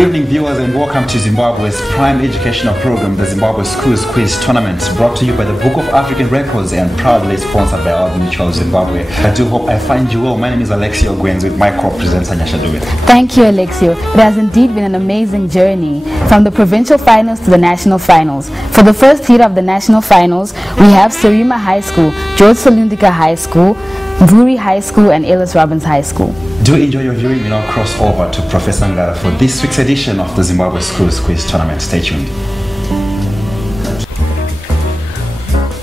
Good evening, viewers, and welcome to Zimbabwe's prime educational program, the Zimbabwe Schools Quiz Tournament, brought to you by the Book of African Records and proudly sponsored by our mutual Zimbabwe. I do hope I find you well. My name is Alexio Gwens with my co-presenter Nyashaduwe. Thank you, Alexio. It has indeed been an amazing journey from the provincial finals to the national finals. For the first heat of the national finals, we have Serima High School, George Silundika High School, Mvurwi High School, and Ellis Robbins High School. Do enjoy your viewing. We now cross over to Professor Ngara for this week's edition of the Zimbabwe Schools Quiz Tournament. Stay tuned.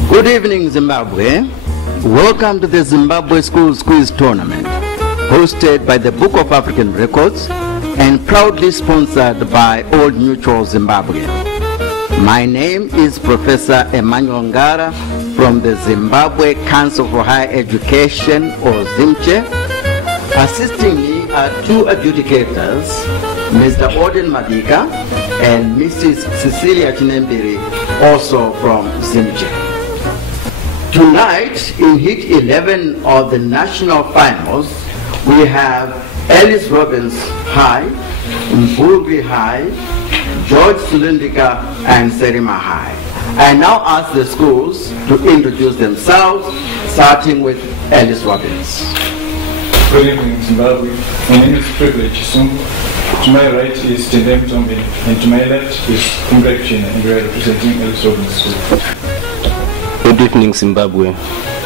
Good evening, Zimbabwe. Welcome to the Zimbabwe Schools Quiz Tournament, hosted by the Book of African Records and proudly sponsored by Old Mutual Zimbabwe. My name is Professor Emmanuel Ngara from the Zimbabwe Council for Higher Education, or ZIMCHE. Assisting me are two adjudicators, Mr. Orden Madika and Mrs. Cecilia Chinembiri, also from ZIMCHE. Tonight, in Heat 11 of the national finals, we have Ellis Robbins High, Mvurwi High, George Silundika, and Serima High. I now ask the schools to introduce themselves, starting with Ellis Robbins. Good evening, Zimbabwe. My name is Privilege Sungu. To my right is Tendem Tombe, and to my left is Kumbrek China, and we are representing Ellis Robbins School. Good evening, Zimbabwe.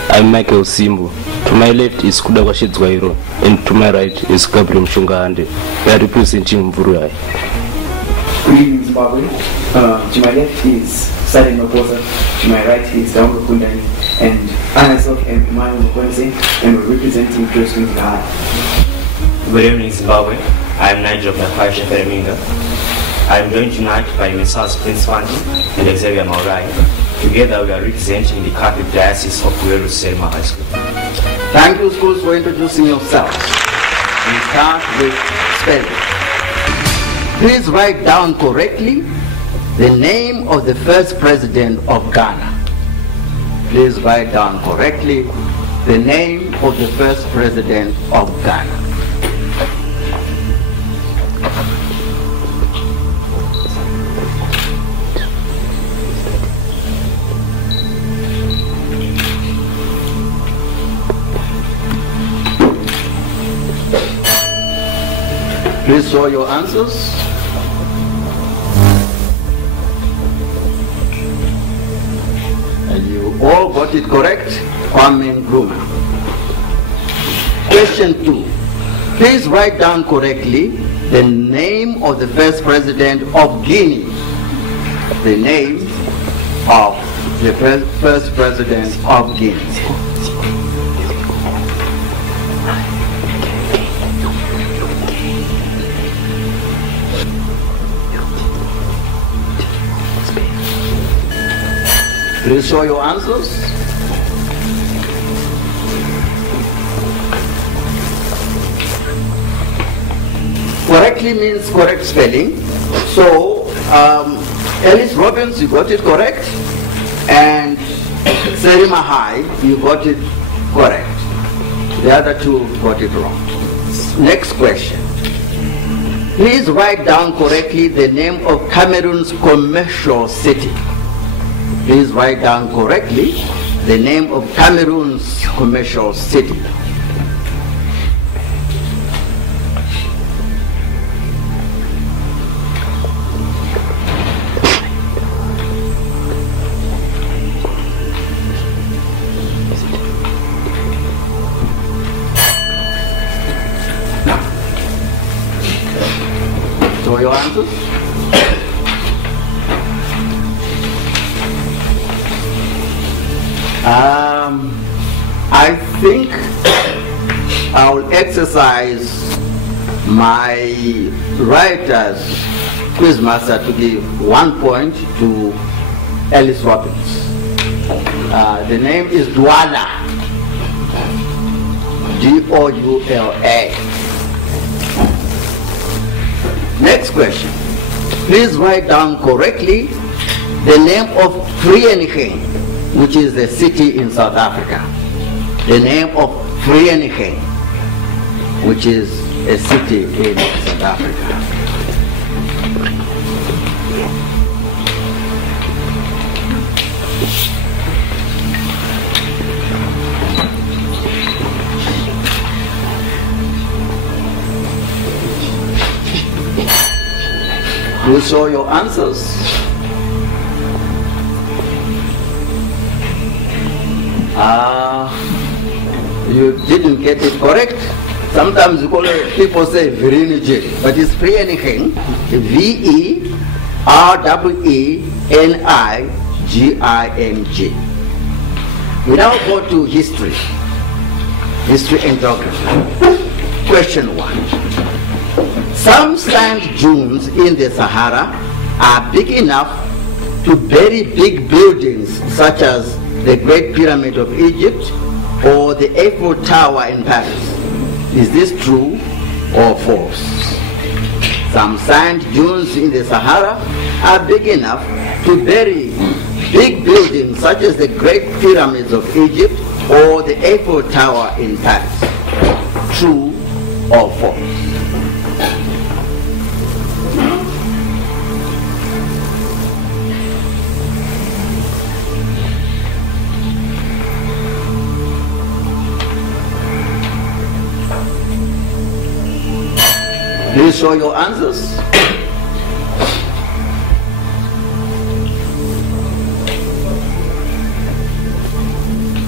I'm Michael Simbu. To my left is Kudakwashi Dzwairo, and to my right is Gabriel Mshungahande. We are representing Mvurwi. Good evening, Zimbabwe. To my left is Serima, to my right is Daunga Kundani, and I myself am Emmanuel Mvurwi, and we're representing Silundika. Good evening, Zimbabwe. I am Nigel Nakwaisha Ferminga. I am joined tonight by Mrs. Prince Fanti and Xavier Maurai. Together we are representing the Catholic Diocese of Serima High School. Thank you, schools, for introducing yourselves. We start with spelling. Please write down correctly the name of the first president of Ghana. Please write down correctly the name of the first president of Ghana. Please show your answers. And you all got it correct. Kwame Nkrumah. Question 2. Please write down correctly the name of the first president of Guinea. The name of the first president of Guinea. Please show your answers. Correctly means correct spelling. So, Ellis Robbins, you got it correct. And Serima High, you got it correct. The other two got it wrong. Next question. Please write down correctly the name of Cameroon's commercial city. Please write down correctly the name of Cameroon's commercial city. So your answers? I think I will exercise my writer's quizmaster to give 1 point to Ellis Robbins. The name is Douala. D-O-U-L-A. Next question. Please write down correctly the name of Vereeniging, which is a city in South Africa. The name of Vereeniging, which is a city in South Africa. You show your answers. You didn't get it correct. Sometimes people say Viriniji, but it's Prieniging, V-E-R-E-E-N-I-G-I-N-G. We now go to history and geography. Question 1. Some sand dunes in the Sahara are big enough to bury big buildings such as the Great Pyramid of Egypt or the Eiffel Tower in Paris. Is this true or false? Some sand dunes in the Sahara are big enough to bury big buildings such as the Great Pyramids of Egypt or the Eiffel Tower in Paris. True or false? Please show your answers.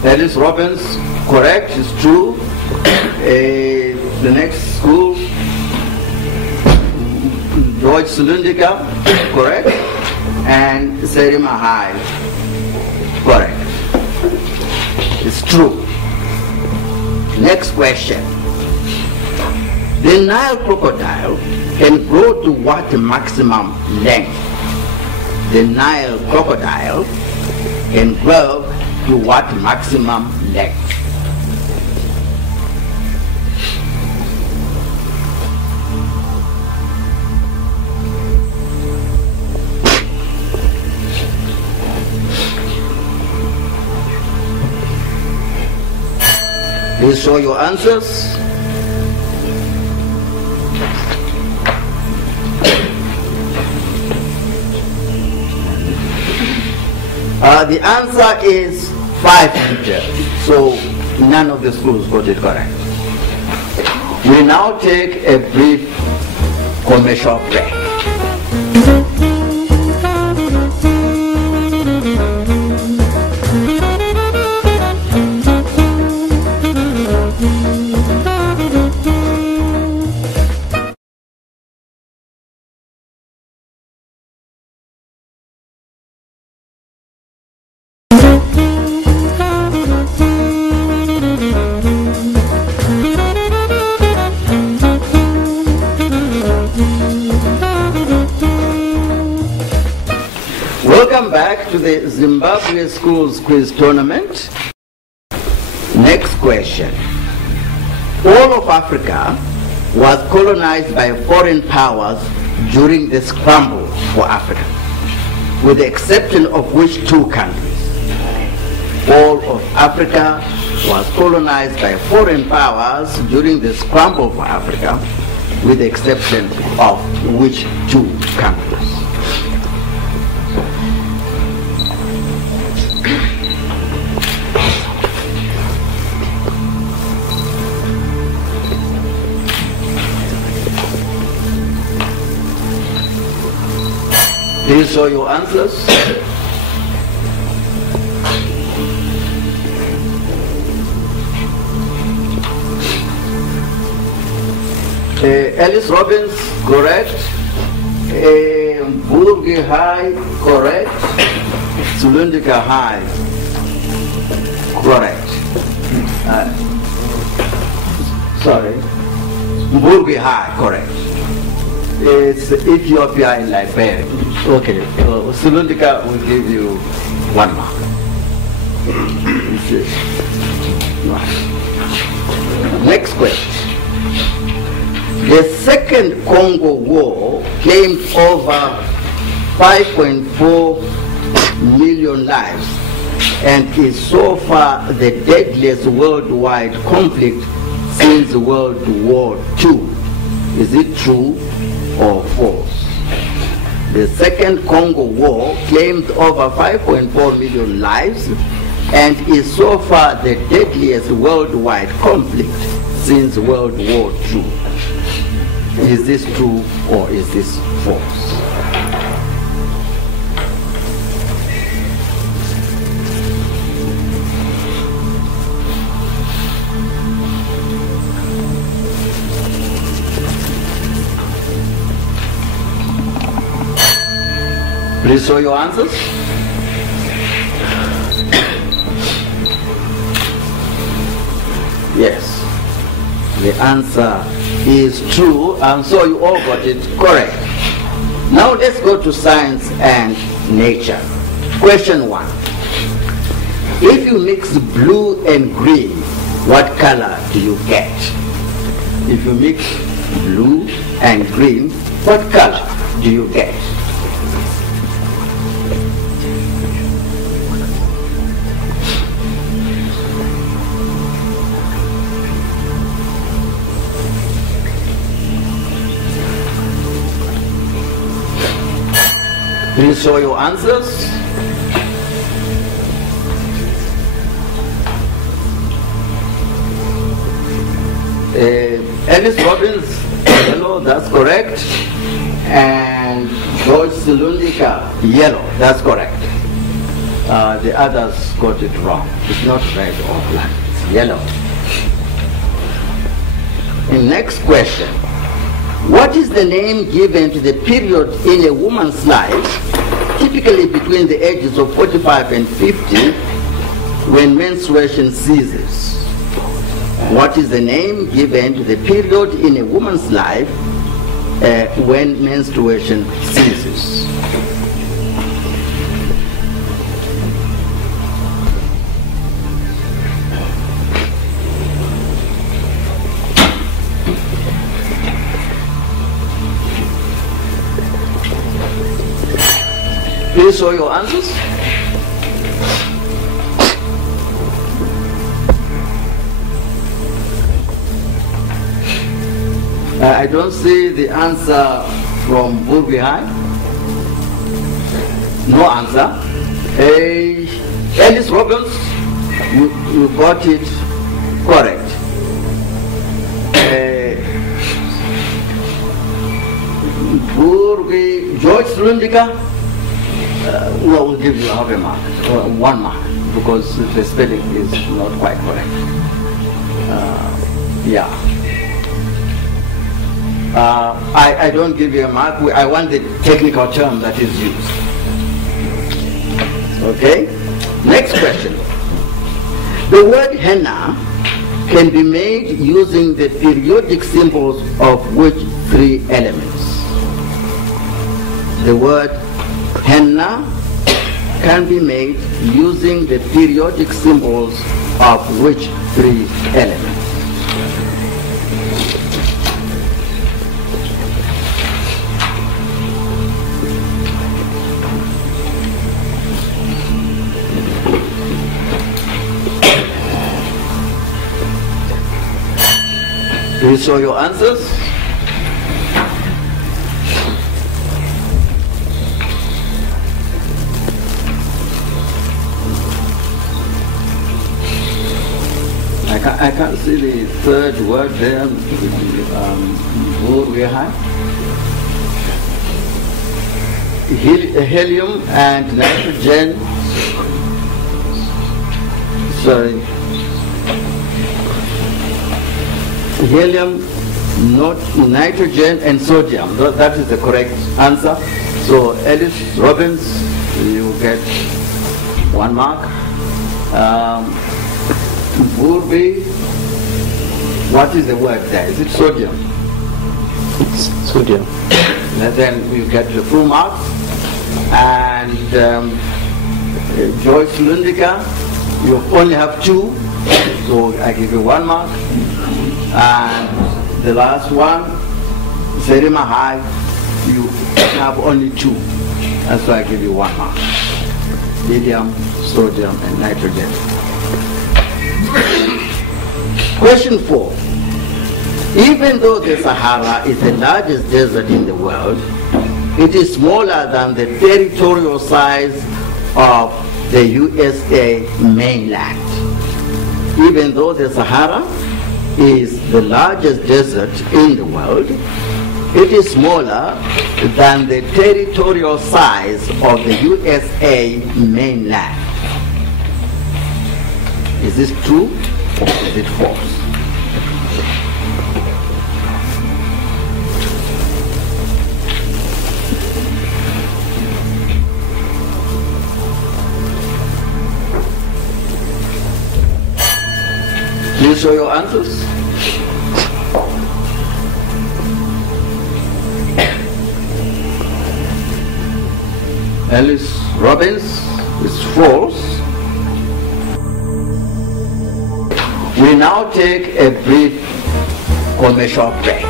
Ellis, Robbins, correct, it's true. The next school, Silundika, correct. And Serima High, correct. It's true. Next question. The Nile crocodile can grow to what maximum length? The Nile crocodile can grow to what maximum length? Please show your answers. The answer is 5 meters, so none of the schools got it correct. We now take a brief commercial break. Welcome back to the Zimbabwe Schools Quiz Tournament. Next question. All of Africa was colonized by foreign powers during the scramble for Africa, with the exception of which 2 countries? All of Africa was colonized by foreign powers during the scramble for Africa, with the exception of which 2 countries? Please show your answers. Ellis, Robbins, correct. Mvurwi High, correct. Silundika High, correct. Sorry. Mvurwi High, correct. It's Ethiopia and Liberia. Okay, Silundika will give you 1 mark. Next question. The Second Congo War claimed over 5.4 million lives and is so far the deadliest worldwide conflict since World War II. Is it true or false? The Second Congo War claimed over 5.4 million lives and is so far the deadliest worldwide conflict since World War II. Is this true or is this false? Please show your answers. Yes, the answer is true, and so you all got it correct. Now let's go to science and nature. Question 1. If you mix blue and green, what color do you get? If you mix blue and green, what color do you get? Please show your answers. Ellis, Robbins, yellow, that's correct. And George Silundika, yellow, that's correct. The others got it wrong. It's not red or black, it's yellow. The next question. What is the name given to the period in a woman's life, typically between the ages of 45 and 50, when menstruation ceases? What is the name given to the period in a woman's life when menstruation ceases? Please show your answers. I don't see the answer from Mvurwi High. No answer. Ellis, Robbins, you got it correct. Mvurwi, George Silundika, we'll give you half a mark, 1 mark, because the spelling is not quite correct. I don't give you a mark. I want the technical term that is used. Okay? Next question. The word henna can be made using the periodic symbols of which 3 elements? The word henna can be made using the periodic symbols of which 3 elements? Please show your answers. I can't see the third word there. Mvurwi High. Helium and nitrogen. Sorry. Helium, not nitrogen, and sodium. That is the correct answer. So Ellis, Robbins, you get 1 mark. Mvurwi, what is the word there? Is it sodium? It's sodium. And then you get the full mark. And George Silundika, you only have 2, so I give you 1 mark. And the last one, Serima High, you have only 2, and so I give you 1 mark. Helium, sodium, and nitrogen. Question 4. Even though the Sahara is the largest desert in the world, It is smaller than the territorial size of the USA mainland. Even though the Sahara is the largest desert in the world, it is smaller than the territorial size of the USA mainland. Is this true or is it false? Please show your answers. Ellis, Robbins is false. We now take a brief commercial break.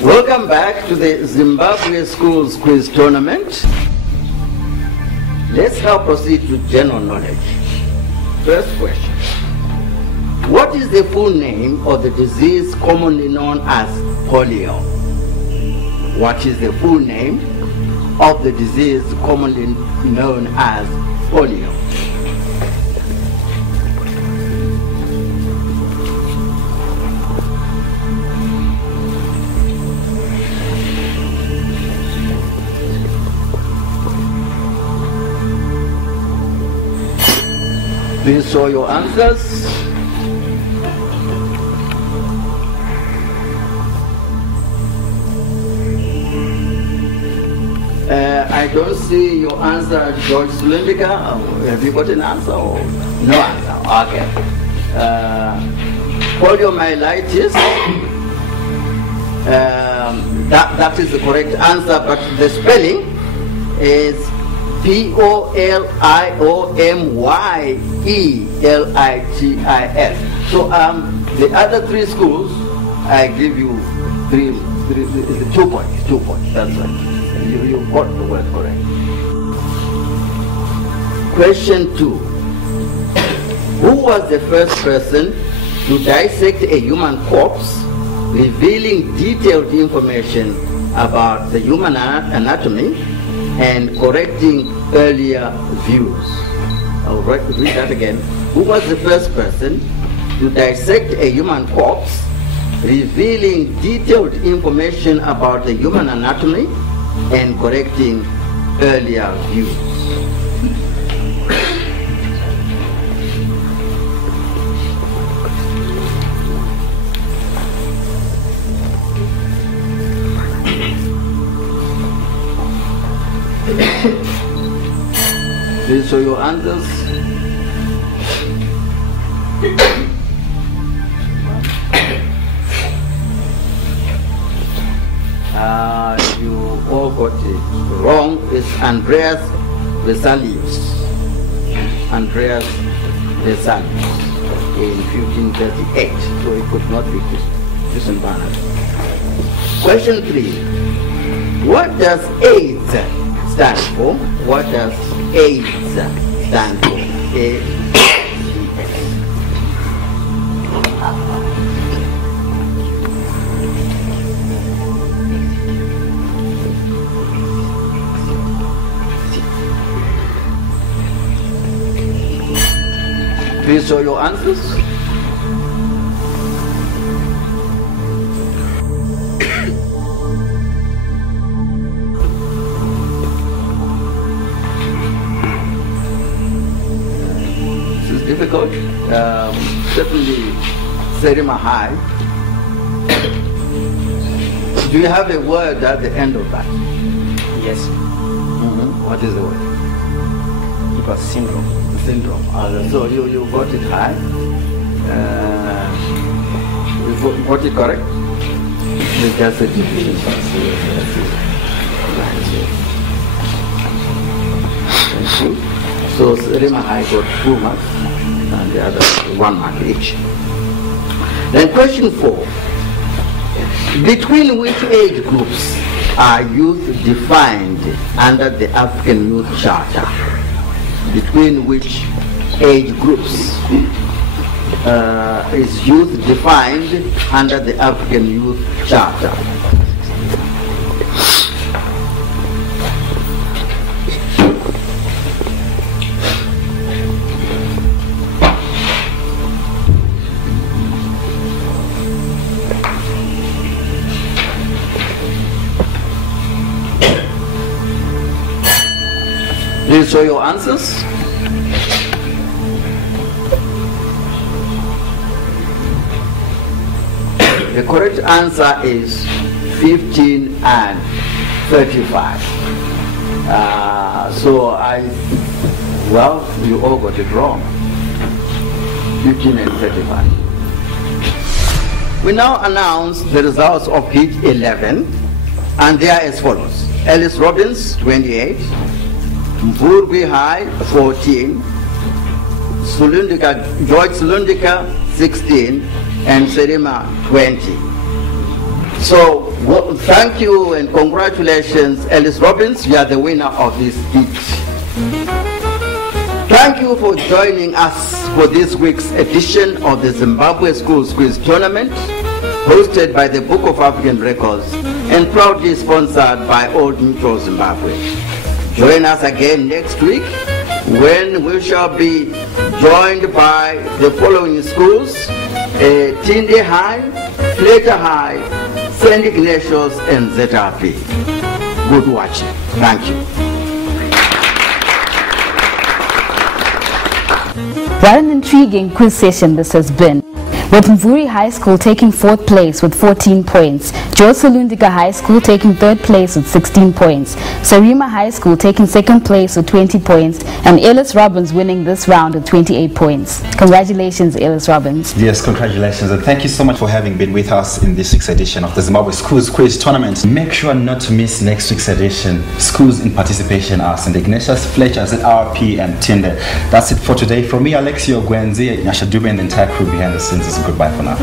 Welcome back to the Zimbabwe Schools Quiz Tournament. Let's now proceed to general knowledge. First question. What is the full name of the disease commonly known as polio? What is the full name of the disease commonly known as polio? Please show your answers. I don't see your answer, George Silundika. Have you got an answer or no answer? Okay. Poliomyelitis. That is the correct answer, but the spelling is Poliomyelitis. So the other three schools, I give you 2 points. 2 points. That's right. You got the word correct. Question 2. Who was the first person to dissect a human corpse, revealing detailed information about the human anatomy and correcting earlier views? I'll read that again. Who was the first person to dissect a human corpse, revealing detailed information about the human anatomy and correcting earlier views? Please show your answers. You all got it wrong. It's Andreas Vesalius. Andreas Vesalius in 1538. So it could not be Christian Barnard. Question 3. What does AIDS stand for? What does AIDS stand for? AIDS. Please show your answers. This is difficult. Certainly Serima High. Do you have a word at the end of that? Yes. What is the word? It was syndrome. Syndrome. So you got it high. You got it correct? Just a division first. Thank you. So Serima High got 2 marks and the other 1 mark each. Then question 4. Between which age groups are youth defined under the African Youth Charter? Between which age groups is youth defined under the African Youth Charter? Please show your answers. The correct answer is 15 and 35. Well, you all got it wrong. 15 and 35. We now announce the results of heat 11, and they are as follows. Ellis Robbins, 28. Mvurwi High, 14. George Silundika, 16. And Serima, 20. So, thank you and congratulations, Ellis Robbins. You are the winner of this heat. Thank you for joining us for this week's edition of the Zimbabwe Schools Quiz Tournament, hosted by the Book of African Records and proudly sponsored by Old Mutual Zimbabwe. Join us again next week when we shall be joined by the following schools: Tinde High, Flater High, St. Ignatius, and ZRP. Good watching. Thank you. What an intriguing quiz session this has been, with Mvurwi High School taking 4th place with 14 points, George Silundika High School taking 3rd place with 16 points, Serima High School taking 2nd place with 20 points, and Ellis Robbins winning this round with 28 points. Congratulations, Ellis Robbins. Yes, congratulations, and thank you so much for having been with us in this week's edition of the Zimbabwe Schools Quiz Tournament. Make sure not to miss next week's edition. Schools in participation are St. Ignatius, Fletcher, ZRP, and Tinder. That's it for today. From me, Alexio Gwenzi, Nyasha Dube, and the entire crew behind the scenes. Goodbye for now.